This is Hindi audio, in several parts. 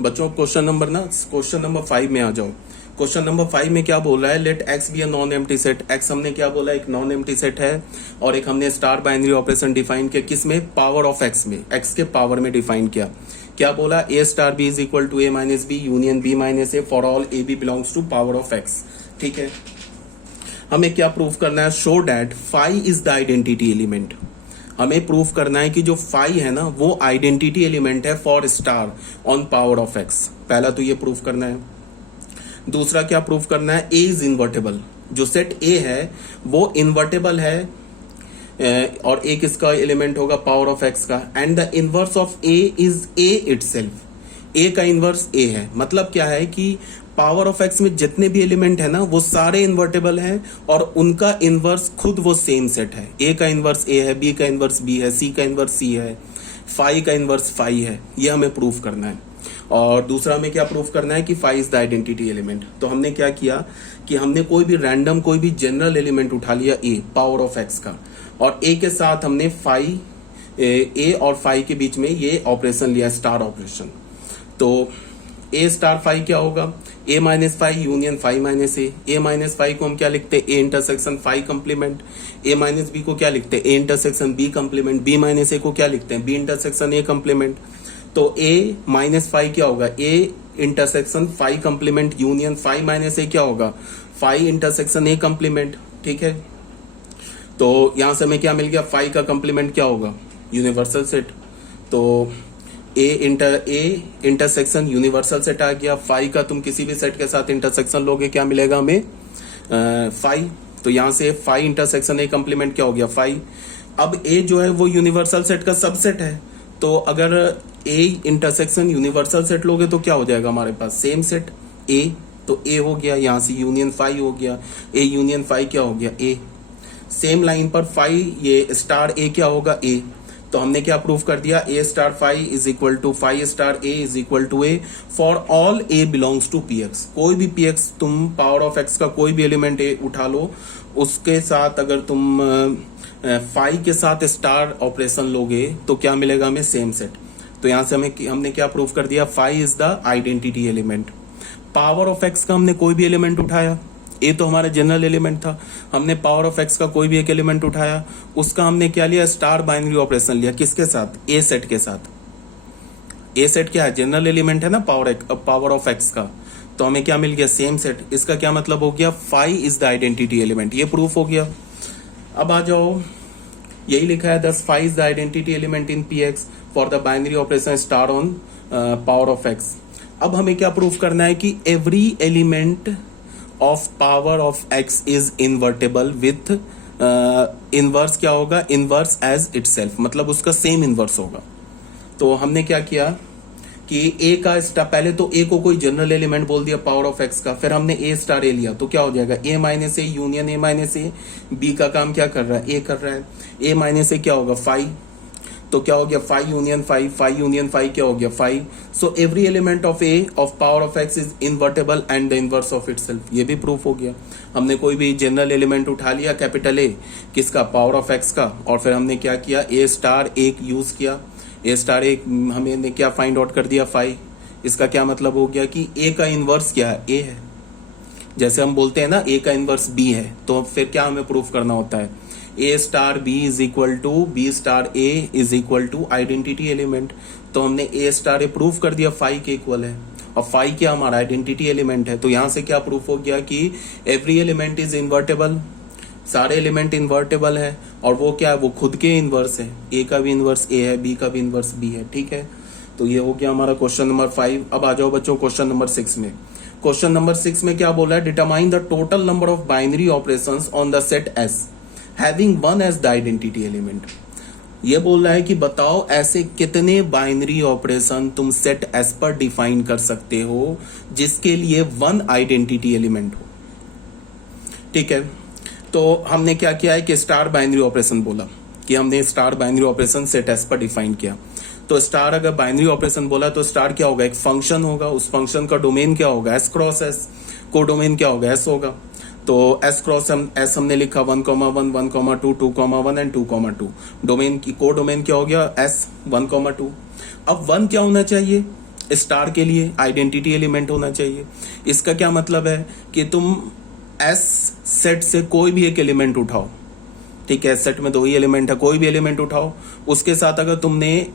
बच्चों क्वेश्चन नंबर 5 में आ जाओ। क्वेश्चन नंबर 5 में क्या बोल रहा है, let x be a non empty set. X हमने क्या बोला, एक नॉन एम्प्टी सेट है, और एक हमने स्टार बाइनरी ऑपरेशन डिफाइन किया, किसमें, पावर ऑफ एक्स में, एक्स के पावर में डिफाइन किया। क्या बोला, A star B is equal to A minus B union B minus A for all A B belongs to power of X. ठीक है, हमें क्या प्रूफ करना है, show that phi is the identity element. हमें प्रूफ करना है कि जो फाई है ना वो आइडेंटिटी एलिमेंट है for star on power of x. पहला तो ये प्रूफ करना है। दूसरा क्या प्रूफ करना है, ए इज इन्वर्टेबल। जो सेट ए है वो इन्वर्टेबल है, और ए किसका एलिमेंट होगा, पावर ऑफ एक्स का। And the inverse of A is A itself. A का इनवर्स ए है, मतलब क्या है कि पावर ऑफ एक्स में जितने भी एलिमेंट है ना वो सारे इन्वर्टेबल हैं, और उनका इनवर्स खुद वो सेम सेट है। ए का इनवर्स ए है, बी का इनवर्स बी है, सी का इनवर्स सी है, फाई का इनवर्स फाई है। ये हमें प्रूफ करना है। और दूसरा हमें क्या प्रूफ करना है कि phi is the identity element. तो हमने क्या किया कि हमने कोई भी रैंडम कोई भी जनरल एलिमेंट उठा लिया ए, पावर ऑफ एक्स का, और ए के साथ हमने फाई, ए और फाई के बीच में ये ऑपरेशन लिया, स्टार ऑपरेशन। तो ए स्टार फाई क्या होगा, A minus phi union phi minus A. A minus phi को हम क्या लिखते हैं, A intersection phi complement. A minus B को क्या लिखते हैं, A intersection B complement. B minus A को क्या लिखते हैं, बी इंटरसेक्शन ए कंप्लीमेंट। तो ए माइनस फाई क्या होगा, A intersection phi complement union phi minus A क्या होगा, फाई इंटरसेक्शन ए कंप्लीमेंट। ठीक है, तो यहां से हमें क्या मिल गया, फाई का कंप्लीमेंट क्या होगा, यूनिवर्सल सेट। तो ए इंटरसेक्शन यूनिवर्सल सेट आ गया। फाई का तुम किसी भी सेट के साथ इंटरसेक्शन लोगे क्या मिलेगा हमें, फाई। तो यहां से फाई इंटरसेक्शन ए कंप्लीमेंट क्या हो गया, फाई। अब ए जो है वो यूनिवर्सल सेट का सबसेट है, तो अगर ए इंटरसेक्शन यूनिवर्सल सेट लोगे तो क्या हो जाएगा हमारे पास, सेम सेट ए। तो ए हो गया, यहां से यूनियन फाई हो गया, ए यूनियन फाई क्या हो गया, ए। सेम लाइन पर फाई ये स्टार ए क्या होगा, ए। तो हमने क्या प्रूफ कर दिया, A star phi is equal to phi star A is equal to A for all A belongs to P X. कोई भी पी एक्स, तुम पावर ऑफ एक्स का कोई भी एलिमेंट ए उठा लो, उसके साथ अगर तुम फाई के साथ स्टार ऑपरेशन लोगे तो क्या मिलेगा हमें, सेम सेट। तो यहां से हमने क्या प्रूफ कर दिया, phi is the identity element. Power of x का हमने कोई भी एलिमेंट उठाया, ए तो हमारा जनरल एलिमेंट था, हमने पावर ऑफ एक्स का कोई भी एक एलिमेंट उठाया, उसका हमने क्या लिया, स्टार बाइनरी ऑपरेशन लिया, किसके साथ, ए सेट के साथ। ए सेट क्या है, जनरल एलिमेंट है ना पावर ऑफ एक्स का, तो हमें क्या मिल गया, सेम सेट। इसका क्या मतलब हो गया, phi is the identity element, ये प्रूफ हो गया। अब आ जाओ, यही लिखा है, thus phi is the identity element in P x for the binary operation star on power of x. अब हमें क्या प्रूफ करना है कि every element of power of x is invertible with inverse क्या होगा, इनवर्स एज इटसेल्फ, मतलब उसका सेम इनवर्स होगा। तो हमने क्या किया कि ए का स्टार, पहले तो ए को कोई जनरल एलिमेंट बोल दिया पावर ऑफ एक्स का, फिर हमने ए स्टार ए लिया, तो क्या हो जाएगा, A minus A union A minus A. B का काम क्या कर रहा है, ए कर रहा है, ए माइनस ए क्या होगा, फाई। तो क्या हो गया, phi union phi, phi union phi क्या हो गया, phi. So every element of A of power of x is invertible and the inverse of itself, ये भी प्रूफ हो गया। हमने कोई भी जनरल एलिमेंट उठा लिया, कैपिटल ए किसका, पावर ऑफ एक्स का, और फिर हमने क्या किया, ए स्टार एक यूज किया, ए स्टार एक हमने क्या फाइंड आउट कर दिया, फाई। इसका क्या मतलब हो गया कि ए का इनवर्स क्या है, ए है। जैसे हम बोलते हैं ना ए का इनवर्स बी है, तो फिर क्या हमें प्रूफ करना होता है, A star B is equal to B star A is equal to identity element. तो हमने ए स्टार ए प्रूफ कर दिया फाई के इक्वल है, और फाई क्या हमारा आइडेंटिटी एलिमेंट है। तो यहां से क्या प्रूफ हो गया कि एवरी एलिमेंट इज इन्वर्टेबल, सारे एलिमेंट इन्वर्टेबल है, और वो क्या है, वो खुद के इनवर्स है, ए का भी इनवर्स ए है, बी का भी इनवर्स बी है। ठीक है, तो ये हो गया हमारा क्वेश्चन नंबर 5। अब आ जाओ बच्चों क्वेश्चन नंबर 6 में। क्वेश्चन नंबर 6 में क्या बोला है, determine the total number of binary operations on the set S having one as the identity element. ये बोल रहा है कि बताओ ऐसे कितने बाइनरी ऑपरेशन तुम सेट एस पर डिफाइन कर सकते हो जिसके लिए वन आइडेंटिटी एलिमेंट हो। ठीक है, तो हमने क्या किया है कि स्टार बाइनरी ऑपरेशन बोला, कि हमने star binary operation set S पर डिफाइन किया। तो स्टार अगर बाइनरी ऑपरेशन बोला तो स्टार क्या होगा, एक फंक्शन होगा, उस फंक्शन का डोमेन क्या होगा, एस क्रॉस एस, को डोमेन क्या होगा, एस होगा। तो एस क्रॉस एस हमने लिखा 1,1, 1,2, 2,1 एंड 2,2। डोमेन की को डोमेन क्या हो गया, एस 1,2। अब 1 क्या होना चाहिए, स्टार के लिए आइडेंटिटी एलिमेंट होना चाहिए। इसका क्या मतलब है कि तुम एस सेट से कोई भी एक एलिमेंट उठाओ, ठीक है, सेट में 2 ही एलिमेंट है, कोई भी एलिमेंट उठाओ, उसके साथ अगर तुमने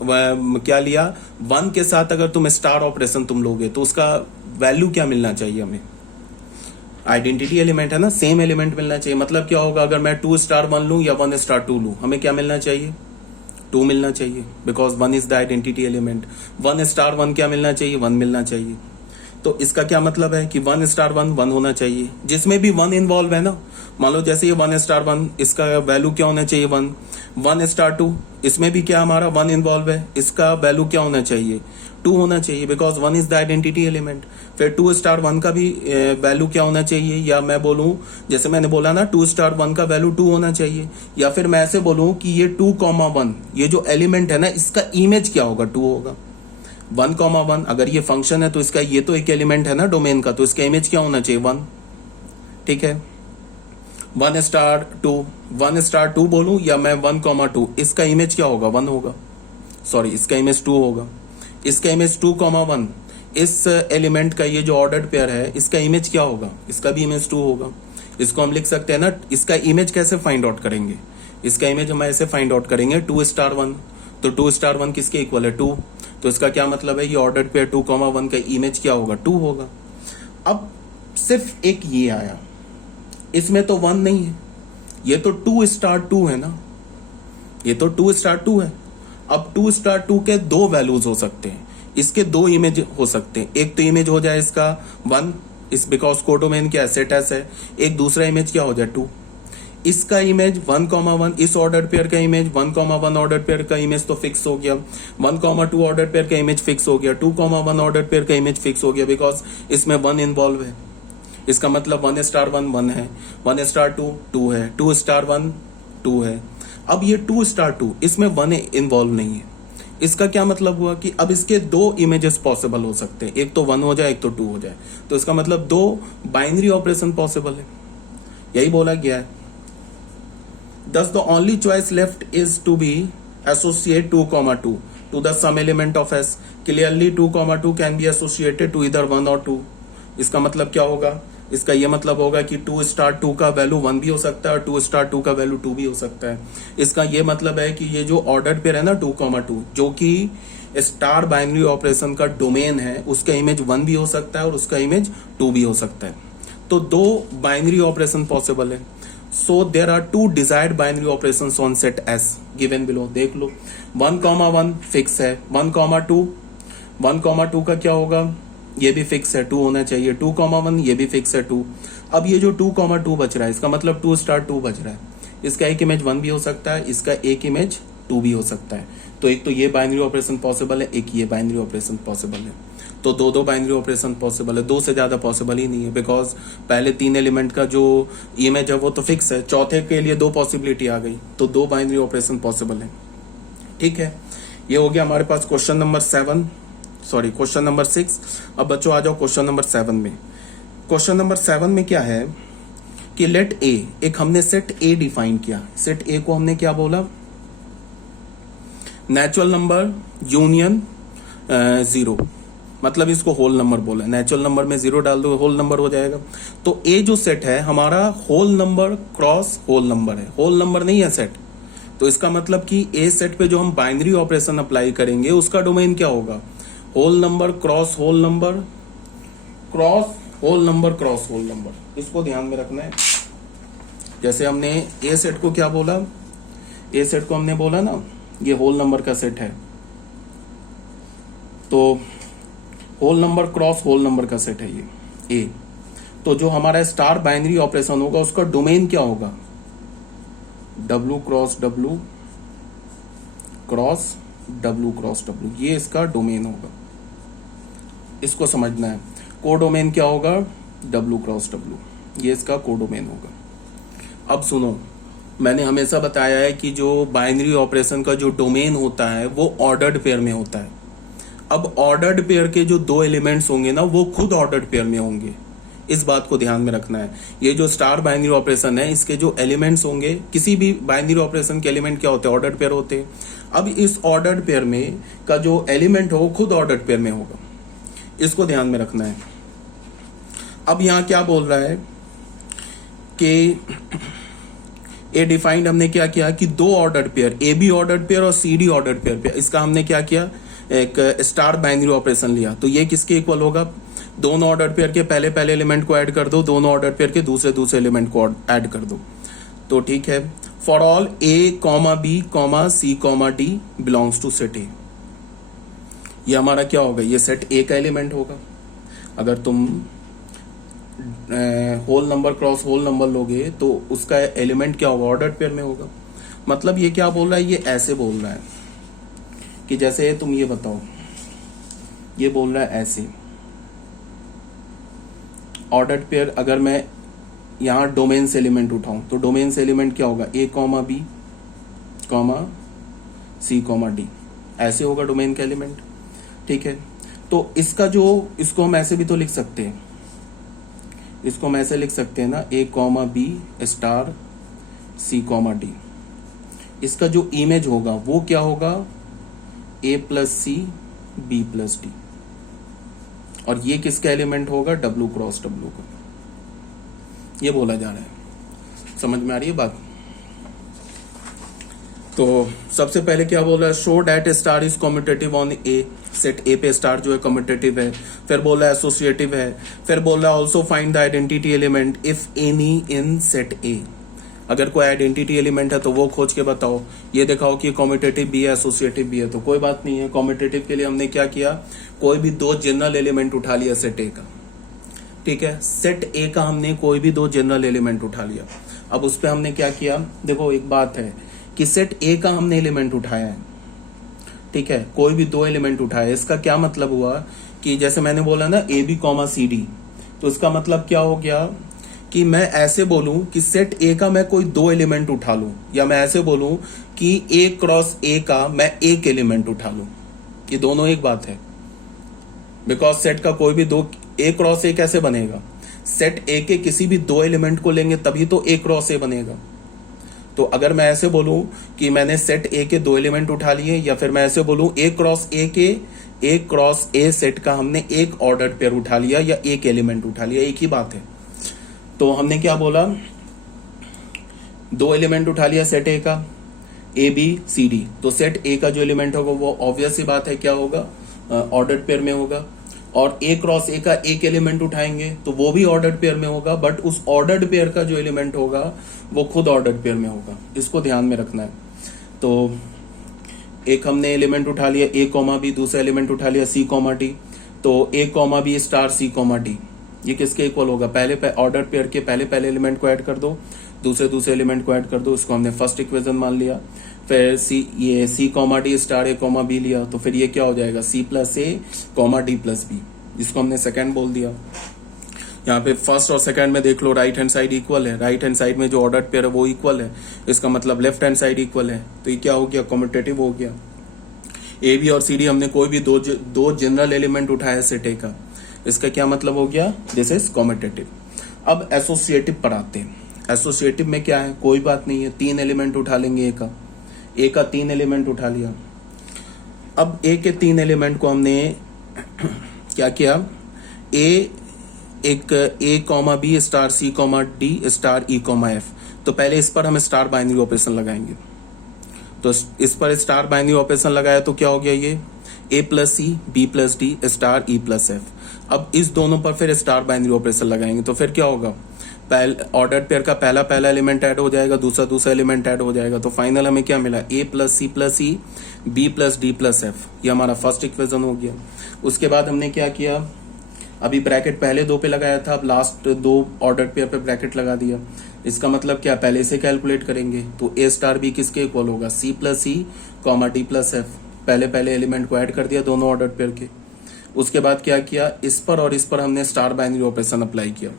क्या लिया 1 के साथ अगर तुम स्टार ऑपरेशन तुम लोगे तो उसका वैल्यू क्या मिलना चाहिए हमें, आइडेंटिटी एलिमेंट है ना, सेम एलिमेंट मिलना चाहिए। मतलब क्या होगा, अगर मैं 2 स्टार 1 लूं या 1 स्टार 2 लूं, हमें क्या मिलना चाहिए, 2 मिलना चाहिए, because 1 is the identity element. 1 star 1 क्या मिलना चाहिए, 1 मिलना चाहिए। तो इसका क्या मतलब है कि 1 स्टार 1 1 होना चाहिए, जिसमें भी 1 इन्वॉल्व है ना। मान लो जैसे ये 1 स्टार 1, इसका वैल्यू क्या होना चाहिए 1। 1 स्टार 2, इसमें भी क्या हमारा 1 इन्वॉल्व है, इसका वैल्यू क्या होना चाहिए, 2 होना चाहिए, because 1 is the identity element. फिर 2 स्टार 1 का भी वैल्यू क्या होना चाहिए, या मैं बोलूं जैसे मैंने बोला ना 2 स्टार 1 का वैल्यू 2 होना चाहिए, या फिर मैं ऐसे बोलूं कि ये 2,1 ये जो एलिमेंट है ना इसका इमेज क्या होगा, 2 होगा। 1,1 अगर ये फंक्शन है तो इसका ये तो एक एलिमेंट है ना डोमेन का, तो इसका इमेज क्या होना चाहिए, 1, ठीक है। 1 स्टार 2, 1 स्टार 2 बोलूं या मैं 1,2, इसका इमेज क्या होगा, 1 होगा, सॉरी इसका इमेज 2 होगा। इसका इमेज 2,1, इस एलिमेंट का ये जो ऑर्डर्ड पेयर है इसका इमेज क्या होगा, इसका भी इमेज 2 होगा। इसको हम लिख सकते हैं ना, इसका इमेज कैसे फाइंड आउट करेंगे, इसका इमेज हम ऐसे फाइंड आउट करेंगे 2 स्टार 1, तो 2 स्टार 1 किसके इक्वल है, 2, तो इसका क्या मतलब है, ये ऑर्डर्ड पेयर 2,1 का इमेज क्या होगा, 2 होगा। अब सिर्फ एक ये आया, इसमें तो 1 नहीं है, ये तो 2 स्टार 2 है ना, ये तो 2 स्टार 2 है। अब 2 स्टार 2 के 2 वैल्यूज हो सकते हैं, इसके 2 इमेज हो सकते हैं। एक तो इमेज हो जाए इसका 1, इस बिकॉज कोडोमेन क्या सेट एस है, एक दूसरा इमेज क्या हो जाए 2। इसका इमेज 1,1, इस ऑर्डर पेयर का इमेज 1,1 ऑर्डर पेयर का इमेज तो फिक्स हो गया, 1,2 ऑर्डर पेयर का इमेज फिक्स हो गया, 2,1 ऑर्डर पेयर का इमेज फिक्स हो गया, बिकॉज इसमें 1 इन्वॉल्व है। इसका मतलब 1 स्टार 1 1 है, 1 स्टार 2 2 है, 2 स्टार 1 2 है। अब ये 2 स्टार 2 इसमें 1 इन्वॉल्व नहीं है। इसका क्या मतलब हुआ कि अब इसके 2 इमेजेस पॉसिबल हो सकते हैं, एक तो 1 हो जाए एक तो 2 हो जाए, तो इसका मतलब 2 बाइनरी ऑपरेशन पॉसिबल है, यही बोला गया है। Thus the only choice left is to be associate 2,2 to the sum element of S. Clearly 2,2 can be associated to either 1 or 2. इसका मतलब क्या होगा, इसका ये मतलब होगा कि 2 स्टार 2 का वैल्यू 1 भी हो सकता है और 2 स्टार 2 का वैल्यू 2 भी हो सकता है। इसका ये मतलब है कि ये जो ऑर्डर पेयर है ना 2,2 जो कि स्टार बाइनरी ऑपरेशन का डोमेन है, उसका इमेज 1 भी हो सकता है और उसका इमेज 2 भी हो सकता है। तो 2 बाइनरी ऑपरेशन पॉसिबल है। So there are 2 desired binary operations on set S given below. देख लो 1,1 फिक्स है, 1,2 का क्या होगा, ये भी फिक्स है 2 होना चाहिए, 2,1 ये भी फिक्स है 2। अब ये जो 2,2 बच रहा है इसका मतलब 2 स्टार 2 बच रहा है, इसका एक इमेज 1 भी हो सकता है, इसका एक इमेज 2 भी हो सकता है। तो एक तो ये बाइनरी ऑपरेशन पॉसिबल है, एक ये बाइनरी ऑपरेशन पॉसिबल है। तो 2 बाइनरी ऑपरेशन पॉसिबल है, 2 से ज्यादा पॉसिबल ही नहीं है, बिकॉज पहले 3 एलिमेंट का जो इमेज है वो तो फिक्स है, चौथे के लिए 2 पॉसिबिलिटी आ गई, तो 2 बाइनरी ऑपरेशन पॉसिबल है। ठीक है, ये हो गया हमारे पास क्वेश्चन नंबर 6। अब बच्चों आ जाओ क्वेश्चन नंबर 7 में। क्वेश्चन नंबर 7 में क्या है कि लेट ए, एक हमने सेट ए डिफाइन किया। सेट ए को हमने क्या बोला, नेचुरल नंबर यूनियन 0, मतलब इसको होल नंबर बोला। नेचुरल नंबर में 0 डाल दो होल नंबर हो जाएगा। तो ए जो सेट है हमारा whole number cross whole number है, होल नंबर नहीं है सेट। तो इसका मतलब कि ए सेट पे जो हम बाइनरी ऑपरेशन अप्लाई करेंगे उसका डोमेन क्या होगा, whole number cross whole number cross whole number cross whole number. इसको ध्यान में रखना है। जैसे हमने ए सेट को क्या बोला, ए सेट को हमने बोला ना ये होल नंबर का सेट है, तो whole number cross whole number का सेट है ये ए। तो जो हमारा स्टार बाइनरी ऑपरेशन होगा उसका डोमेन क्या होगा, W cross W cross W cross W, ये इसका डोमेन होगा। इसको समझना है। कोडोमेन क्या होगा, W क्रॉस W, ये इसका कोडोमेन होगा। अब सुनो, मैंने हमेशा बताया है कि जो बाइनरी ऑपरेशन का जो डोमेन होता है वो ऑर्डर्ड पेयर में होता है। अब ऑर्डर्ड पेयर के जो 2 एलिमेंट्स होंगे ना वो खुद ऑर्डर्ड पेयर में होंगे। इस बात को ध्यान में रखना है। ये जो स्टार बाइनरी ऑपरेशन है, इसके जो एलिमेंट्स होंगे, किसी भी बाइनरी ऑपरेशन के एलिमेंट क्या होते हैं, ऑर्डर्ड पेयर होते हैं। अब इस ऑर्डर्ड पेयर में का जो एलिमेंट हो, खुद ऑर्डर्ड पेयर में होगा, इसको ध्यान में रखना है। अब यहां क्या बोल रहा है कि ए डिफाइंड हमने क्या किया कि दो ordered pair, a be ordered pair और सी डी ऑर्डर्ड पेयर पे, इसका हमने क्या किया, एक स्टार बाइनरी ऑपरेशन लिया। तो ये किसके इक्वल होगा, दोनों ऑर्डर पेयर के पहले पहले एलिमेंट को ऐड कर दो, दोनों ऑर्डर पेयर के दूसरे दूसरे एलिमेंट को ऐड कर दो। तो ठीक है, for all a comma b comma c comma d belongs to set A, ये हमारा क्या होगा, ये सेट ए का एलिमेंट होगा। अगर तुम whole number cross whole number लोगे तो उसका एलिमेंट क्या होगा, ऑर्डर पेयर में होगा। मतलब ये क्या बोल रहा है, ये ऐसे बोल रहा है कि जैसे तुम ये बताओ, ये बोल रहा है ऐसे, ऑर्डर्ड पेयर अगर मैं यहां डोमेन से एलिमेंट उठाऊं तो डोमेन से एलिमेंट क्या होगा, ए comma b comma c comma D, ऐसे होगा डोमेन का एलिमेंट। ठीक है, तो इसका जो, इसको हम ऐसे भी तो लिख सकते हैं, इसको हम ऐसे लिख सकते हैं ना, A comma B star C comma D. इसका जो इमेज होगा वो क्या होगा, A plus C B plus D, और ये किसका एलिमेंट होगा, डब्ल्यू क्रॉस डब्ल्यू का। ये बोला जा रहा है, समझ में आ रही है बात। तो सबसे पहले क्या बोल रहा है, show that star is commutative on A, set ए पे स्टार जो है कम्यूटेटिव है। फिर बोल रहा है एसोसिएटिव है। फिर बोल रहा है also find the identity element if any in set ए, अगर कोई आइडेंटिटी एलिमेंट है तो वो खोज के बताओ। ये दिखाओ कि कम्यूटेटिव भी है एसोसिएटिव भी है, तो कोई बात नहीं है। कम्यूटेटिव के लिए हमने क्या किया, कोई भी दो जनरल एलिमेंट उठा लिया सेट ए का। ठीक है, सेट ए का हमने कोई भी दो जनरल एलिमेंट उठा लिया। अब उस पर हमने क्या किया, देखो एक बात है कि सेट ए का हमने एलिमेंट उठाया है, ठीक है, कोई भी दो एलिमेंट उठाया। इसका क्या मतलब हुआ कि जैसे मैंने बोला ना a b comma c d, तो इसका मतलब क्या हो गया कि मैं ऐसे बोलूं कि सेट ए का मैं कोई दो एलिमेंट उठा लूं, या मैं ऐसे बोलूं कि ए क्रॉस ए का मैं एक एलिमेंट उठा लूं। ये दोनों एक बात है, बिकॉज सेट का कोई भी दो, ए क्रॉस ए कैसे बनेगा, सेट ए के किसी भी दो एलिमेंट को लेंगे तभी तो ए क्रॉस ए बनेगा। तो अगर मैं ऐसे बोलूं कि मैंने सेट ए के दो एलिमेंट उठा लिए, या फिर मैं ऐसे बोलूं ए क्रॉस ए के, ए क्रॉस ए सेट का हमने एक ऑर्डर्ड पेयर उठा लिया या एक एलिमेंट उठा लिया, एक ही बात है। तो हमने क्या बोला, दो एलिमेंट उठा लिया सेट ए का, ए बी सी डी, तो सेट ए का जो एलिमेंट होगा वो ऑब्वियस सी बात है क्या होगा, ऑर्डर्ड पेयर में होगा। और ए क्रॉस ए का एक एलिमेंट उठाएंगे तो वो भी ऑर्डर्ड पेयर में होगा, बट उस ऑर्डर्ड पेयर का जो एलिमेंट होगा वो खुद ऑर्डर्ड पेयर में होगा, इसको ध्यान में रखना है। तो एक हमने एलिमेंट उठा लिया ए कॉमा बी, दूसरा एलिमेंट उठा लिया सी कॉमा डी, तो ए comma B star C comma D, ये किसके इक्वल होगा, पहले ऑर्डर्ड पेयर के पहले पहले एलिमेंट को ऐड कर दो, दूसरे दूसरे एलिमेंट को ऐड कर दो, इसको हमने फर्स्ट इक्वेशन मान लिया। फिर ये सी कॉमा डी स्टार ए कॉमा बी लिया, तो फिर ये क्या हो जाएगा, सी प्लस ए कॉमा डी प्लस बी, जिसको हमने सेकंड बोल दिया। यहाँ पे फर्स्ट और सेकंड में देख लो राइट हैंड साइड इक्वल है, राइट हैंड साइड में जो ऑर्डर्ड पेयर है वो इक्वल है, इसका मतलब लेफ्ट हैंड साइड इक्वल है। तो ये क्या हो गया, कम्यूटेटिव हो गया। ए बी और सी डी हमने कोई भी दो जनरल एलिमेंट उठाया सेट ए का, इसका क्या मतलब हो गया, दिस इज कम्यूटेटिव। अब एसोसिएटिव पढ़ाते हैं। एसोसिएटिव में क्या है, कोई बात नहीं है, तीन एलिमेंट उठा लेंगे ए का तीन एलिमेंट उठा लिया। अब ए के तीन एलिमेंट को हमने क्या किया, ए comma B star C comma D star ई कॉमा एफ, तो पहले इस पर हम स्टार बाइनरी ऑपरेशन लगाएंगे। तो इस पर स्टार बाइनरी ऑपरेशन लगाया तो क्या हो गया, ये A plus C B plus D star E plus F. अब इस दोनों पर फिर स्टार बाइनरी ऑपरेशन लगाएंगे तो फिर क्या होगा, ऑर्डर्ड पेयर का पहला पहला एलिमेंट ऐड हो जाएगा, दूसरा दूसरा एलिमेंट ऐड हो जाएगा, तो फाइनल हमें क्या मिला, A plus E B plus D plus F, ये हमारा फर्स्ट इक्वेशन हो गया। उसके बाद हमने क्या किया, अभी ब्रैकेट पहले दो पे लगाया था, अब लास्ट दो ऑर्डर्ड पेयर पे ब्रैकेट लगा दिया। इसका मतलब क्या, पहले से कैलकुलेट करेंगे तो ए स्टार बी किसके इक्वल होगा, सी प्लस ई कॉमा डी प्लस एफ, पहले पहले एलिमेंट को ऐड कर दिया दोनों ऑर्डर्ड पेयर के। उसके बाद क्या किया, इस पर और इस पर हमने स्टार बाइनरी ऑपरेशन अप्लाई किया,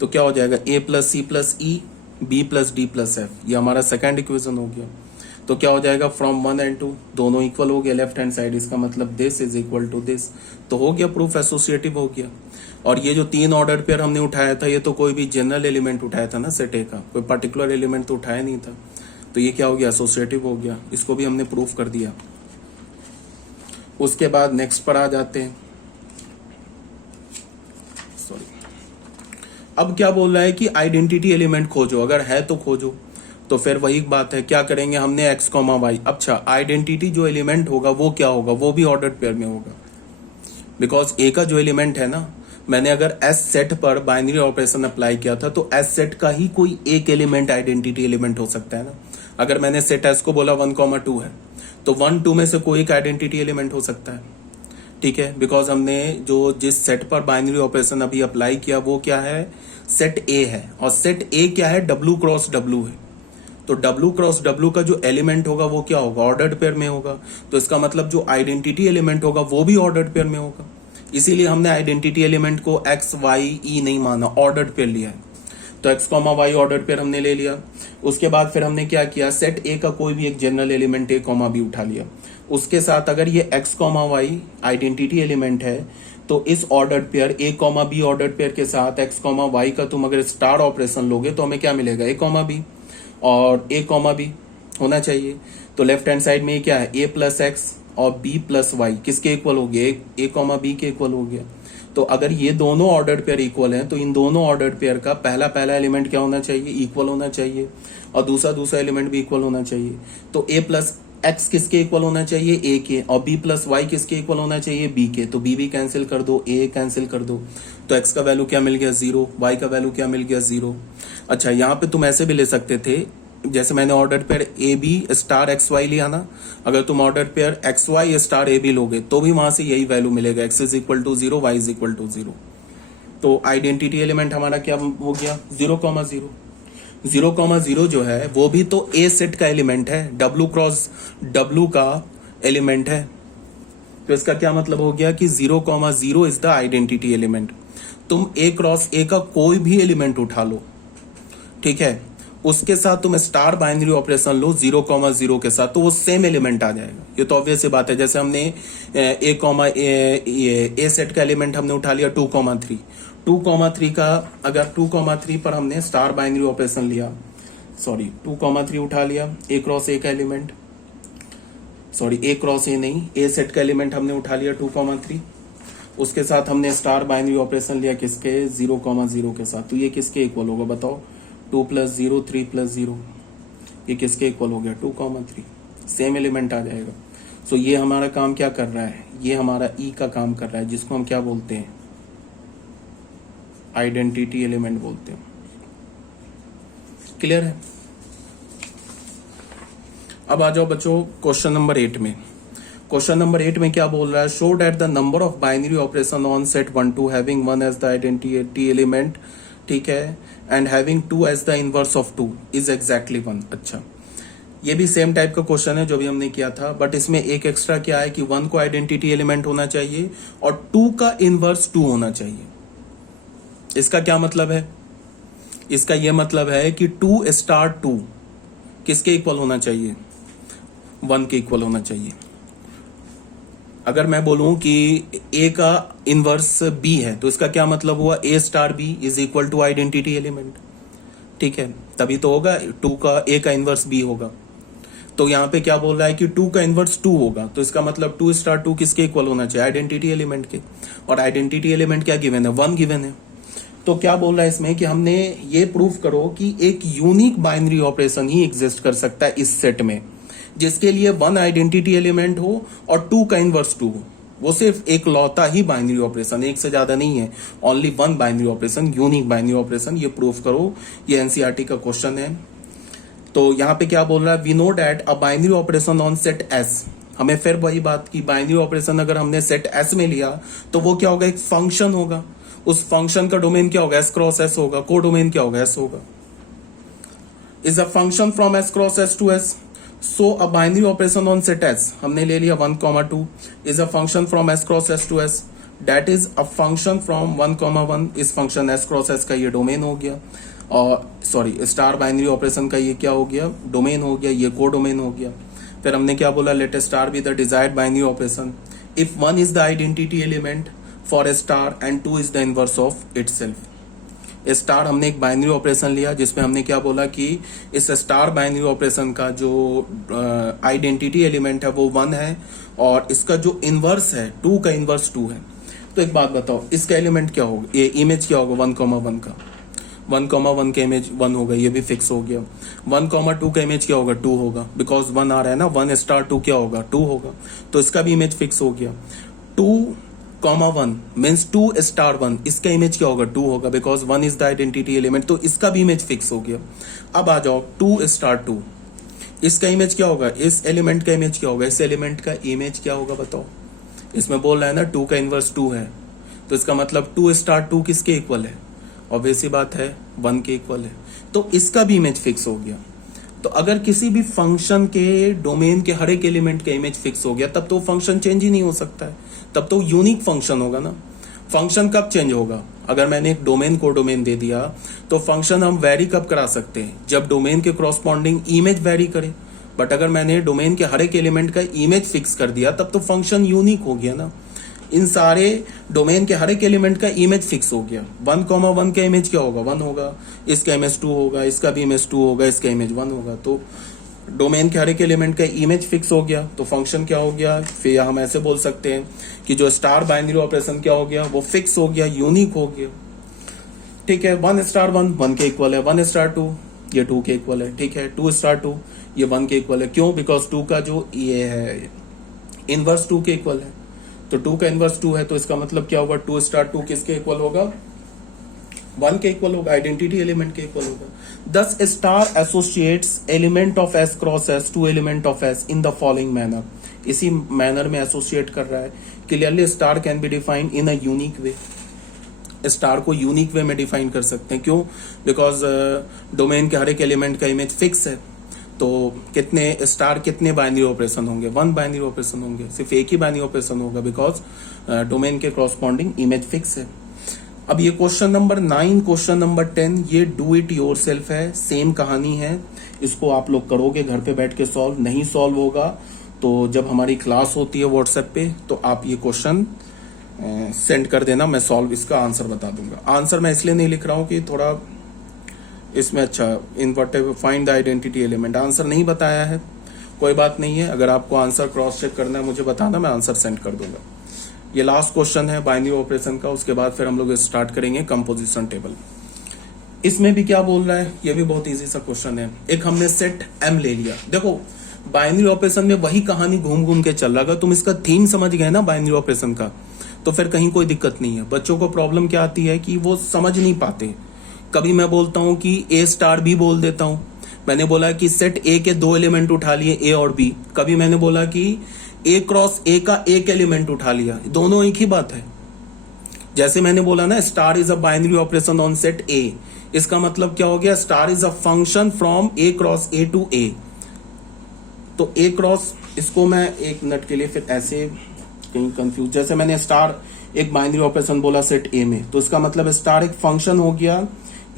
तो क्या हो जाएगा, A plus E B plus D plus F, ये हमारा सेकंड इक्वेशन हो गया। तो क्या हो जाएगा, फ्रॉम 1 and 2 दोनों इक्वल हो गया लेफ्ट हैंड साइड, इसका मतलब this is equal to this, तो हो गया प्रूफ, एसोसिएटिव हो गया। और ये जो 3 ऑर्डर पेयर हमने उठाया था, ये तो कोई भी जनरल एलिमेंट उठाया था ना सेट ए का, कोई पर्टिकुलर एलिमेंट तो उठाया नहीं था, तो ये क्या हो गया, एसोसिएटिव हो गया, इसको भी हमने प्रूफ कर दिया। उसके बाद नेक्स्ट पर आ जाते हैं, सॉरी, अब क्या बोल रहा है कि आइडेंटिटी एलिमेंट खोजो, अगर है तो खोजो, तो फिर वही बात है, क्या करेंगे हमने x, y। अच्छा, आइडेंटिटी जो एलिमेंट होगा वो क्या होगा, वो भी ऑर्डर्ड पेयर में होगा, बिकॉज ए का जो एलिमेंट है ना, मैंने अगर एस सेट पर बाइनरी ऑपरेशन अप्लाई किया था, तो एस सेट का ही कोई एक एलिमेंट आइडेंटिटी एलिमेंट हो सकता है ना। अगर मैंने सेट एस को बोला 1, 2 है, तो 1, 2 में से कोई एक आइडेंटिटी एलिमेंट हो सकता है, ठीक है, बिकॉज हमने जो जिस सेट पर बाइनरी ऑपरेशन अभी अप्लाई किया वो क्या है, सेट ए है, और सेट ए क्या है, W क्रॉस W है, तो W क्रॉस W का जो एलिमेंट होगा वो क्या होगा, ऑर्डर्ड पेयर में होगा, तो इसका मतलब जो आइडेंटिटी एलिमेंट होगा वो भी ऑर्डर्ड पेयर में होगा, इसीलिए हमने आइडेंटिटी एलिमेंट को x, y, e नहीं माना, ऑर्डर्ड पेयर लिया है, तो x, y ऑर्डर्ड पेयर हमने ले लिया। उसके बाद फिर हमने क्या किया, सेट ए का कोई भी एक जनरल एलिमेंट a, b उठा लिया, उसके साथ अगर ये x, y आइडेंटिटी एलिमेंट है, तो इस ordered pair a, b ordered pair के साथ x, y का तुम अगर स्टार ऑपरेशन लोगे तो हमें क्या मिलेगा, a, b, और a, b होना चाहिए, तो लेफ्ट हैंड साइड में ये क्या है, a प्लस एक्स और b प्लस वाई किसके इक्वल हो गया, a, b के इक्वल हो गया। तो अगर ये दोनों ऑर्डर्ड पेयर इक्वल हैं, तो इन दोनों ऑर्डर्ड पेयर का पहला एलिमेंट क्या होना चाहिए, इक्वल होना चाहिए, और दूसरा एलिमेंट भी इक्वल होना चाहिए। तो a प्लस एक्स किसके इक्वल होना चाहिए, a के, और b प्लस वाई किसके इक्वल होना चाहिए, b के, तो b भी कैंसिल कर दो, a कैंसिल कर दो, तो x का वैल्यू क्या मिल गया 0, y का वैल्यू क्या मिल गया 0। अच्छा, यहाँ पे तुम ऐसे भी ले सकते थे, जैसे मैंने order pair a b star x y लिया ना, अगर तुम order pair x y star a b लोगे तो भी वहां से यही वैल्यू मिलेगा, x is equal to 0, y is equal to 0। तो आइडेंटिटी एलिमेंट हमारा क्या हो गया, 0,0। 0,0 जो है वो भी तो ए सेट का एलिमेंट है, W क्रॉस W का एलिमेंट है, तो इसका क्या मतलब हो गया कि 0,0 इज द आइडेंटिटी एलिमेंट। तुम ए क्रॉस ए का कोई भी एलिमेंट उठा लो, ठीक है, उसके साथ तुम स्टार बाइनरी ऑपरेशन लो 0,0 के साथ, तो वो सेम एलिमेंट आ जाएगा, ये तो ऑब्वियस सी बात है। जैसे हमने ए सेट का एलिमेंट हमने उठा लिया 2,3, 2,3 का अगर 2,3 पर हमने स्टार बाइनरी ऑपरेशन लिया, सॉरी 2,3 उठा लिया, ए क्रॉस ए का एलिमेंट, सॉरी ए क्रॉस ए नहीं, ए सेट का एलिमेंट हमने उठा लिया 2,3, उसके साथ हमने स्टार बाइनरी ऑपरेशन लिया किसके, 0,0 के साथ, तो ये किसके इक्वल होगा बताओ, 2 + 0, 3 + 0, ये किसके इक्वल हो गया, 2,3, सेम एलिमेंट आ जाएगा। सो ये हमारा काम क्या कर रहा है, ये हमारा ई का काम कर रहा है, जिसको हम क्या बोलते हैं, आइडेंटिटी एलिमेंट बोलते हैं। क्लियर है। अब आ जाओ बच्चों क्वेश्चन नंबर 8 में। क्वेश्चन नंबर 8 में क्या बोल रहा है, show that the number of binary operation on set 1, 2 having 1 as the identity element, ठीक है, and having 2 as the inverse of 2 is exactly 1। अच्छा, ये भी सेम टाइप का क्वेश्चन है जो भी हमने किया था, बट इसमें एक एक्स्ट्रा क्या है कि 1 को आइडेंटिटी एलिमेंट होना चाहिए और 2 का इनवर्स 2 होना चाहिए। इसका क्या मतलब है, इसका यह मतलब है कि 2 स्टार 2 किसके इक्वल होना चाहिए, 1 के इक्वल होना चाहिए। अगर मैं बोलूं कि a का इनवर्स b है, तो इसका क्या मतलब हुआ, a star b is equal to identity element, ठीक है, तभी तो होगा, 2 का a का इनवर्स b होगा। तो यहाँ पे क्या बोल रहा है कि 2 का इनवर्स 2 होगा, तो इसका मतलब 2 स्टार 2 किसके इक्वल होना चाहिए, आइडेंटिटी एलिमेंट के, और आइडेंटिटी एलिमेंट क्या गिवन है, 1 गिवन है। तो क्या बोल रहा है इसमें कि हमने ये प्रूफ करो कि एक यूनिक बाइनरी ऑपरेशन ही एग्जिस्ट कर सकता है इस सेट में, जिसके लिए 1 आइडेंटिटी एलिमेंट हो और 2 का इनवर्स 2 हो। वो सिर्फ एक लौता ही बाइनरी ऑपरेशन, एक से ज्यादा नहीं है, only 1 binary operation, unique binary operation, ये प्रूफ करो। ये एनसीईआरटी का क्वेश्चन है। तो यहाँ पे क्या बोल रहा है, we know that a binary operation on set S, हमें फिर वही बात की, बाइनरी ऑपरेशन अगर हमने सेट एस में लिया तो वो क्या होगा, एक फंक्शन होगा, उस फंक्शन का डोमेन क्या होगा, एस क्रॉस एस होगा, को डोमेन क्या होगा, एस होगा, is a function from S cross S to S. So a binary operation on set S हमने ले लिया 1,2 is a function from S cross S to S, that is a function from 1,1, इस फंक्शन एस क्रॉस एस का ये डोमेन हो गया। और सॉरी स्टार बाइनरी ऑपरेशन का ये क्या हो गया, डोमेन हो गया, ये को डोमेन हो गया। फिर हमने क्या बोला, let star be the desired binary operation if 1 is the identity element for A star and 2 is the inverse of itself. Star हमने एक बाइनरी ऑपरेशन लिया जिसमें हमने क्या बोला कि इस स्टार बाइनरी ऑपरेशन का जो आइडेंटिटी एलिमेंट है वो 1 है और इसका जो इनवर्स है 2 का इनवर्स 2 है। तो एक बात बताओ, इसका एलिमेंट क्या होगा, ये इमेज क्या होगा 1,1 का, 1,1 का इमेज 1 होगा, ये भी फिक्स हो गया। 1,2 का इमेज क्या होगा 2 होगा, बिकॉज 1 आ रहा है ना, 1 स्टार 2 क्या होगा 2 होगा, तो इसका भी इमेज फिक्स हो गया। 2,1 मीन्स 2 स्टार 1, इसका इमेज क्या होगा 2 होगा, because 1 is the identity element, तो इसका भी इमेज फिक्स हो गया। अब आ जाओ 2 स्टार 2, इसका इमेज क्या होगा, इस एलिमेंट का इमेज क्या होगा, इस एलिमेंट का इमेज क्या होगा बताओ। इसमें बोल रहा है ना 2 का इनवर्स 2 है, तो इसका मतलब 2 स्टार 2 किसके इक्वल है, ऑब्वियस सी बात है 1 के इक्वल है, तो इसका भी इमेज फिक्स हो गया। तो अगर किसी भी फंक्शन के डोमेन के हर एक एलिमेंट का इमेज फिक्स हो गया तब तो फंक्शन चेंज ही नहीं हो सकता है, तब तो यूनिक फंक्शन होगा ना। फंक्शन कब चेंज होगा, अगर मैंने एक डोमेन को डोमेन दे दिया तो फंक्शन हम वेरी कब करा सकते हैं, जब डोमेन के क्रॉसपॉन्डिंग इमेज वेरी करे। बट अगर मैंने डोमेन के हर एक एलिमेंट का इमेज फिक्स कर दिया तब तो फंक्शन यूनिक हो गया ना। इन सारे डोमेन के हर एक एलिमेंट का इमेज फिक्स हो गया। 1,1 का इमेज क्या होगा 1 होगा, इसका इमेज 2 होगा, इसका भी इमेज 2 होगा, इसका इमेज 1 होगा, तो डोमेन के हर एक एलिमेंट का इमेज फिक्स हो गया, तो फंक्शन क्या हो गया। फिर हम ऐसे बोल सकते हैं कि जो स्टार बाइनरी ऑपरेशन क्या हो गया, वो फिक्स हो गया, यूनिक हो गया। ठीक है, 1 स्टार 1 के इक्वल है, 1 स्टार 2 ये 2 के इक्वल है, ठीक है, 2 स्टार 2 ये 1 के इक्वल है। क्यों, बिकॉज 2 का जो ये है इनवर्स 2 के इक्वल है, तो 2 का इनवर्स 2 है, तो इसका मतलब क्या होगा 2 स्टार 2 किसके इक्वल होगा 1 के इक्वल होगा, आइडेंटिटी एलिमेंट के इक्वल होगा। Thus star associates element of S cross S to element of S in the following manner, इसी मैनर में एसोसिएट कर रहा है। Clearly star can be defined in a unique way, star को यूनिक वे में डिफाइन कर सकते हैं। क्यों, बिकॉज डोमेन के हर एक एलिमेंट का इमेज फिक्स है, तो कितने स्टार कितने बाइनरी ऑपरेशन होंगे 1 बाइनरी ऑपरेशन होंगे, सिर्फ एक ही बाइनरी ऑपरेशन होगा, बिकॉज डोमेन के क्रॉसपॉन्डिंग इमेज फिक्स है। अब ये क्वेश्चन नंबर 9, क्वेश्चन नंबर 10 ये डू इट योर सेल्फ है, सेम कहानी है, इसको आप लोग करोगे घर पे बैठ के सॉल्व। नहीं सॉल्व होगा तो जब हमारी क्लास होती है व्हाट्सएप पे तो आप ये क्वेश्चन सेंड कर देना, मैं सॉल्व इसका आंसर बता दूंगा। आंसर मैं इसलिए नहीं लिख रहा हूँ कि थोड़ा इसमें अच्छा in what find the identity element, answer नहीं बताया है, कोई बात नहीं है। अगर आपको आंसर क्रॉस चेक करना है मुझे बताना, मैं आंसर सेंड कर दूंगा। ये लास्ट क्वेश्चन है बाइनरी ऑपरेशन का, उसके बाद फिर हम लोग स्टार्ट करेंगे कंपोजिशन टेबल। इसमें भी क्या बोल रहा है, ये भी बहुत इजी सा क्वेश्चन है। एक हमने सेट एम ले लिया, देखो बाइनरी ऑपरेशन में वही कहानी घूम घूम के चल रहा है, तुम इसका थीम समझ गए ना बाइनरी ऑपरेशन का, तो फिर कहीं कोई दिक्कत नहीं है। बच्चों को प्रॉब्लम क्या आती है कि वो समझ नहीं पाते। कभी मैं बोलता हूं कि ए स्टार बी बोल देता हूं, मैंने बोला कि सेट ए के 2 एलिमेंट उठा लिए ए और बी, कभी मैंने बोला कि ए क्रॉस ए का एक एलिमेंट उठा लिया, दोनों एक ही बात है। जैसे मैंने बोला ना star is a binary operation on set A, इसका मतलब क्या हो गया, star is a function from A cross A to A. तो ए क्रॉस, इसको मैं एक मिनट के लिए फिर ऐसे कहीं कंफ्यूज, जैसे मैंने स्टार एक बाइनरी ऑपरेशन बोला सेट ए में, तो इसका मतलब स्टार एक फंक्शन हो गया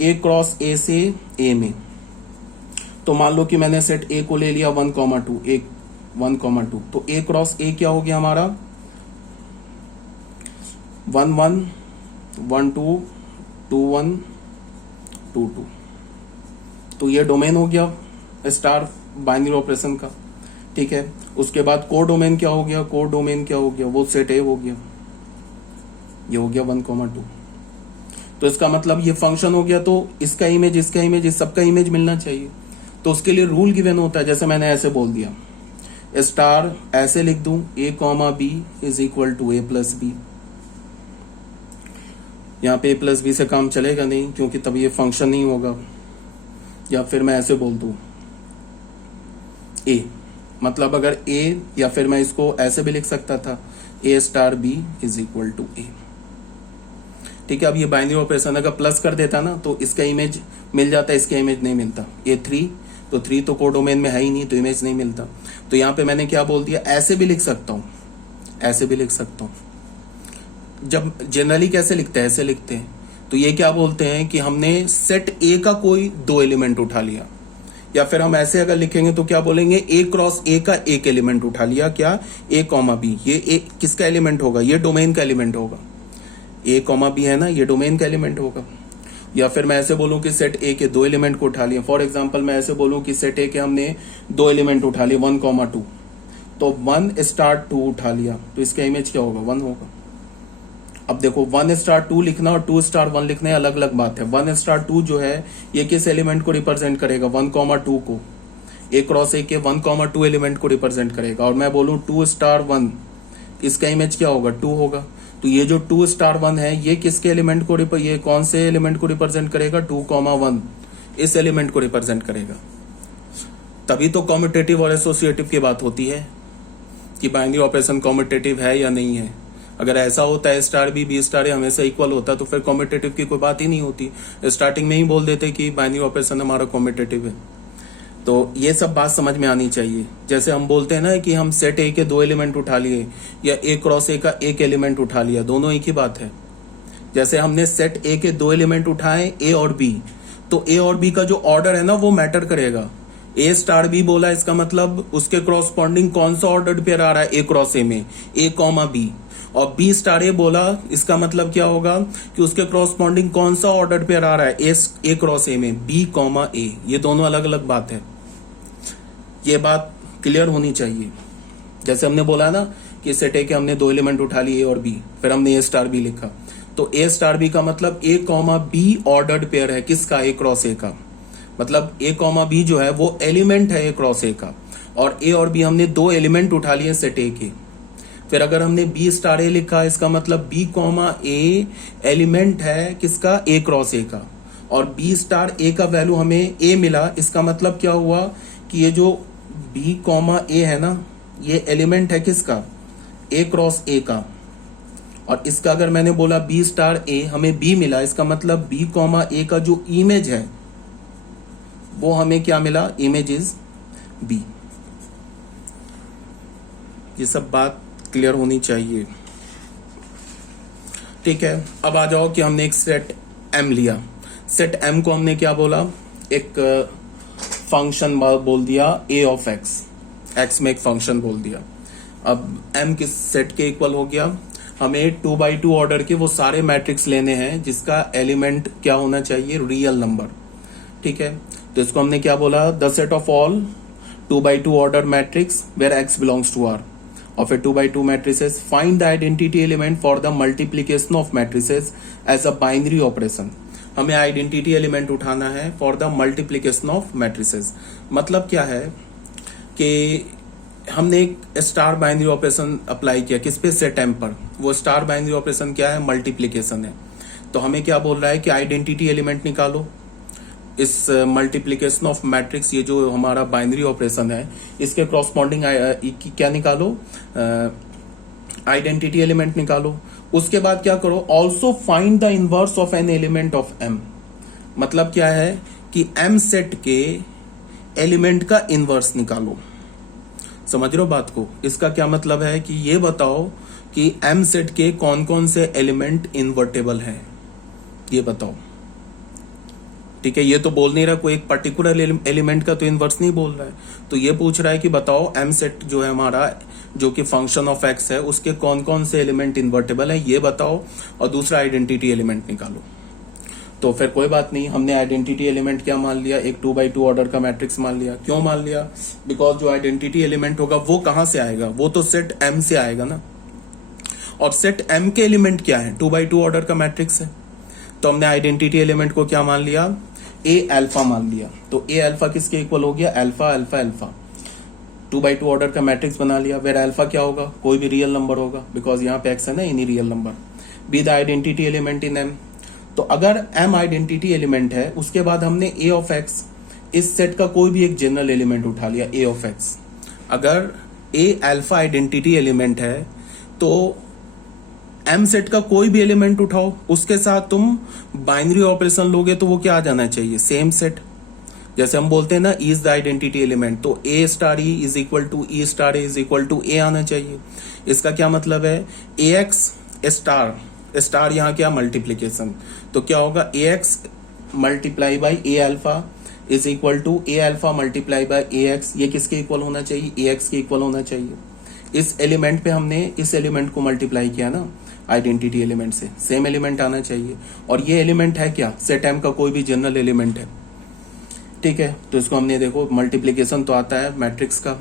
ए क्रॉस ए से ए में। तो मान लो कि मैंने सेट ए को ले लिया 1,2, एक 1,2, तो ए क्रॉस ए क्या हो गया हमारा 1,1, 1,2, 2,1, 2,2। तो ये डोमेन हो गया स्टार बाइनरी ऑपरेशन का, ठीक है। उसके बाद कोर डोमेन क्या हो गया, कोर डोमेन क्या हो गया, वो सेट ए हो गया, ये हो गया 1,2। तो इसका मतलब ये फंक्शन हो गया, तो इसका इमेज इस सबका इमेज मिलना चाहिए। तो उसके लिए रूल गिवन होता है, जैसे मैंने ऐसे बोल दिया स्टार, ऐसे लिख दूं A comma B is equal to A plus B. यहाँ पे ए प्लस बी से काम चलेगा नहीं, क्योंकि तब ये फंक्शन नहीं होगा। या फिर मैं ऐसे बोल दूं ए, मतलब अगर ए, या फिर मैं इसको ऐसे भी लिख सकता था A star B is equal to A, ठीक है। अब ये बाइनरी ऑपरेशन अगर प्लस कर देता ना तो इसका इमेज मिल जाता, इसका इमेज नहीं मिलता। ये 3, तो 3 तो कोडोमेन में है ही नहीं, तो इमेज नहीं मिलता। तो यहाँ पे मैंने क्या बोल दिया, ऐसे भी लिख सकता हूँ, ऐसे भी लिख सकता हूँ। जब जनरली कैसे लिखते हैं, ऐसे लिखते हैं, तो ये क्या बोलते हैं कि हमने सेट ए का कोई दो एलिमेंट उठा लिया, या फिर हम ऐसे अगर लिखेंगे तो क्या बोलेंगे, ए क्रॉस ए का एक एलिमेंट उठा लिया, क्या, ए कॉमा बी। ये ए किसका एलिमेंट होगा, ये डोमेन का एलिमेंट होगा, ए कॉमा बी है ना, ये डोमेन का एलिमेंट होगा। या फिर मैं ऐसे बोलूं कि सेट ए के दो एलिमेंट को उठा लिया, फॉर एग्जांपल मैं ऐसे बोलूं कि सेट ए के हमने दो एलिमेंट उठा लिए 1, 2, तो 1 स्टार 2 उठा लिया, तो इसका इमेज क्या होगा, 1 होगा। अब देखो 1 स्टार 2 लिखना और 2 स्टार 1 लिखना अलग अलग बात है। 1 स्टार 2 जो है ये किस एलिमेंट को रिप्रेजेंट करेगा, 1, 2 को, ए क्रॉस ए के 1, 2 एलिमेंट को रिप्रेजेंट करेगा। और मैं बोलूं 2 स्टार 1, इसका इमेज क्या होगा, 2 होगा। तो ये जो 2 स्टार 1 है ये किसके एलिमेंट को, ये कौन से एलिमेंट को रिप्रेजेंट करेगा, 2, 1, इस एलिमेंट को रिप्रेजेंट करेगा। तभी तो कॉम्यूटेटिव और एसोसिएटिव की बात होती है कि बाइनरी ऑपरेशन कॉम्यूटेटिव है या नहीं है। अगर ऐसा होता है स्टार बी स्टार ए हमेशा इक्वल होता तो फिर कॉम्यूटेटिव की कोई बात ही नहीं होती, स्टार्टिंग में ही बोल देते कि बाइनरी ऑपरेशन हमारा कॉम्यूटेटिव है। तो ये सब बात समझ में आनी चाहिए। जैसे हम बोलते हैं ना कि हम सेट ए के दो एलिमेंट उठा लिए या ए क्रॉस ए का एक एलिमेंट उठा लिया, दोनों एक ही बात है। जैसे हमने सेट ए के दो एलिमेंट उठाए ए और बी, तो ए और बी का जो ऑर्डर है ना वो मैटर करेगा। ए स्टार बी बोला, इसका मतलब उसके क्रॉसपॉन्डिंग कौन सा ऑर्डर्ड पेयर आ रहा है ए क्रॉस ए में, ए कॉमा बी। और बी स्टार ए बोला, इसका मतलब क्या होगा कि उसके क्रॉसपॉन्डिंग कौन सा ऑर्डर्ड पेयर आ रहा है ए क्रॉस ए में, बी कॉमा ए। ये दोनों अलग अलग बात है, ये बात क्लियर होनी चाहिए। जैसे हमने बोला ना कि सेट ए के हमने दो एलिमेंट उठा लिए ए और बी, फिर हमने ए स्टार बी लिखा, तो ए स्टार बी का मतलब ए कॉमा बी ऑर्डर्ड पेयर है किसका, ए क्रॉस ए का। मतलब ए कॉमा बी जो है वो एलिमेंट है ए क्रॉस ए का, और ए और बी हमने दो एलिमेंट उठा लिए सेट ए के। फिर अगर हमने बी स्टार ए लिखा, इसका मतलब बी कॉमा ए एलिमेंट है किसका, ए क्रॉस ए का, और बी स्टार ए का वैल्यू हमें ए मिला। इसका मतलब क्या हुआ कि ये जो बी कॉमा ए है ना, ये एलिमेंट है किसका, ए क्रॉस ए का। और इसका अगर मैंने बोला बी स्टार ए, हमें बी मिला, इसका मतलब बी कॉमा ए का जो इमेज है वो हमें क्या मिला, इमेज इज बी। ये सब बात क्लियर होनी चाहिए, ठीक है। अब आ जाओ कि हमने एक सेट एम लिया, सेट एम को हमने क्या बोला, एक फंक्शन बोल दिया ए ऑफ एक्स, एक्स में एक फंक्शन बोल दिया। अब एम किस सेट के इक्वल हो गया, हमें 2 by 2 ऑर्डर के वो सारे मैट्रिक्स लेने हैं जिसका एलिमेंट क्या होना चाहिए, रियल नंबर, ठीक है। तो इसको हमने क्या बोला, the set of all 2 by 2 order matrix where x belongs to R. और फिर 2 by 2 matrices, find the identity element for the multiplication of matrices as a binary operation. हमें आइडेंटिटी एलिमेंट उठाना है for the multiplication of matrices. मतलब क्या है कि हमने एक स्टार बाइनरी ऑपरेशन अप्लाई किया किस पे, सेट एम पर। वो स्टार बाइनरी ऑपरेशन क्या है, मल्टीप्लीकेशन है। तो हमें क्या बोल रहा है कि आइडेंटिटी एलिमेंट निकालो इस मल्टीप्लीकेशन ऑफ मैट्रिक्स, ये जो हमारा बाइनरी ऑपरेशन है इसके क्रॉसपॉन्डिंग क्या निकालो, आइडेंटिटी एलिमेंट निकालो। उसके बाद क्या करो, also find the inverse of an element of M. मतलब क्या है कि एम सेट के एलिमेंट का इनवर्स निकालो। समझ रहे हो बात को, इसका क्या मतलब है कि ये बताओ कि एम सेट के कौन कौन से एलिमेंट इन्वर्टेबल हैं, ये बताओ, ठीक है। ये तो बोल नहीं रहा कोई एक पर्टिकुलर एलिमेंट का तो इनवर्स नहीं बोल रहा है, तो ये पूछ रहा है कि बताओ एम सेट जो है हमारा, जो कि फंक्शन ऑफ एक्स है, उसके कौन कौन से एलिमेंट इन्वर्टेबल है ये बताओ, और दूसरा आइडेंटिटी एलिमेंट निकालो। तो फिर कोई बात नहीं, हमने आइडेंटिटी एलिमेंट क्या मान लिया, एक 2 by 2 ऑर्डर का मैट्रिक्स मान लिया। क्यों मान लिया, बिकॉज जो आइडेंटिटी एलिमेंट होगा वो कहां से आएगा, वो तो सेट एम से आएगा ना। और सेट एम के एलिमेंट क्या है, 2 by 2 ऑर्डर का मैट्रिक्स है। तो हमने आइडेंटिटी एलिमेंट को क्या मान लिया, ए अल्फा मान लिया। तो ए अल्फा किसके इक्वल हो गया, alpha alpha alpha. 2 by 2 order का मैट्रिक्स बना लिया, वेर अल्फा क्या होगा, कोई भी रियल नंबर होगा, बिकॉज यहाँ पे एक्स है ना, any real number. Be the identity element in M. तो अगर एम आइडेंटिटी एलिमेंट है, उसके बाद हमने ए ऑफ एक्स, इस सेट का कोई भी एक जनरल एलिमेंट उठा लिया, ए ऑफ एक्स। अगर ए अल्फा आइडेंटिटी एलिमेंट है तो एम सेट का कोई भी एलिमेंट उठाओ, उसके साथ तुम बाइनरी ऑपरेशन लोगे तो वो क्या आ जाना चाहिए, सेम सेट। जैसे हम बोलते हैं ना, इज द आइडेंटिटी एलिमेंट, तो a star e is equal to e star A is equal to a आना चाहिए। इसका क्या मतलब है, ए एक्स स्टार स्टार यहाँ क्या मल्टीप्लीकेशन, तो क्या होगा a x multiply by a alpha is equal to a alpha multiply by a x. ये किसके इक्वल होना चाहिए, ए एक्स के इक्वल होना चाहिए। इस एलिमेंट पे हमने इस एलिमेंट को मल्टीप्लाई किया ना आइडेंटिटी एलिमेंट से, सेम एलिमेंट आना चाहिए। और ये एलिमेंट है क्या, सेट एम का कोई भी जनरल एलिमेंट है, ठीक है। तो इसको हमने देखो मल्टीप्लीकेशन तो आता है मैट्रिक्स का,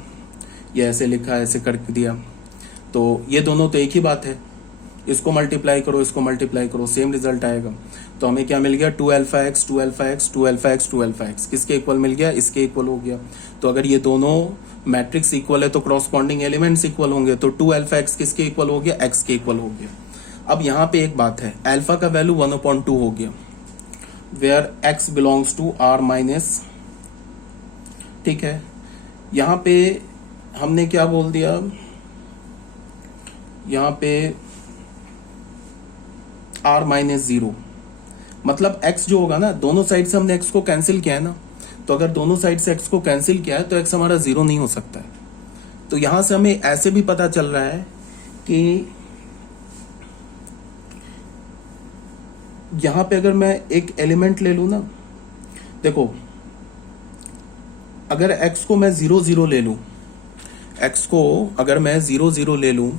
ये ऐसे लिखा ऐसे कर दिया, तो ये दोनों तो एक ही बात है, इसको मल्टीप्लाई करो इसको मल्टीप्लाई करो सेम रिजल्ट आएगा। तो हमें क्या मिल गया, 2 alpha x 2 alpha x 2 alpha x 2 alpha x किसके इक्वल मिल गया, इसके इक्वल हो गया। तो अगर ये दोनों मैट्रिक्स इक्वल है तो क्रॉसपॉन्डिंग एलिमेंट्स इक्वल होंगे, तो 2 अल्फा एक्स किसके इक्वल हो गया, एक्स के इक्वल हो गया। अब यहाँ पे एक बात है, अल्फा का वैल्यू 1/2 हो गया, where x belongs to R minus, ठीक है। यहाँ पे हमने क्या बोल दिया, यहाँ पे आर माइनस 0, मतलब x जो होगा ना, दोनों साइड से हमने x को कैंसिल किया है ना, तो अगर दोनों साइड से x को कैंसिल किया है तो x हमारा 0 नहीं हो सकता है। तो यहां से हमें ऐसे भी पता चल रहा है कि यहां पे अगर मैं एक एलिमेंट ले लू ना, देखो अगर x को मैं 0 0 ले लू, x को अगर मैं 0 0 ले लू